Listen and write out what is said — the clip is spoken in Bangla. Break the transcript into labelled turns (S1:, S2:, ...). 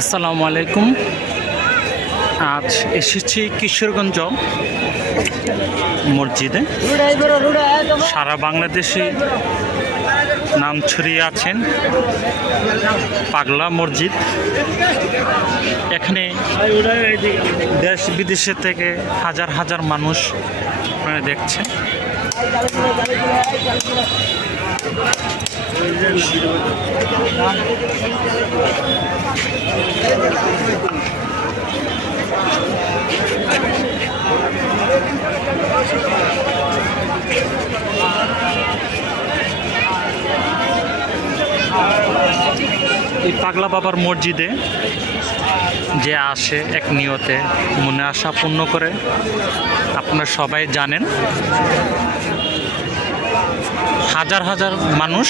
S1: আসসালামু আলাইকুম। আজ এসেছি কিশোরগঞ্জ মসজিদে। সারা বাংলাদেশে নাম ছড়িয়ে আছেন পাগলা মসজিদ। এখানে দেশ বিদেশে থেকে হাজার হাজার মানুষ দেখছেন। এই পাগলা বাবার মসজিদে যে আসে এক নিয়তে, মনে আশা পূর্ণ করে। আপনারা সবাই জানেন। হাজার হাজার মানুষ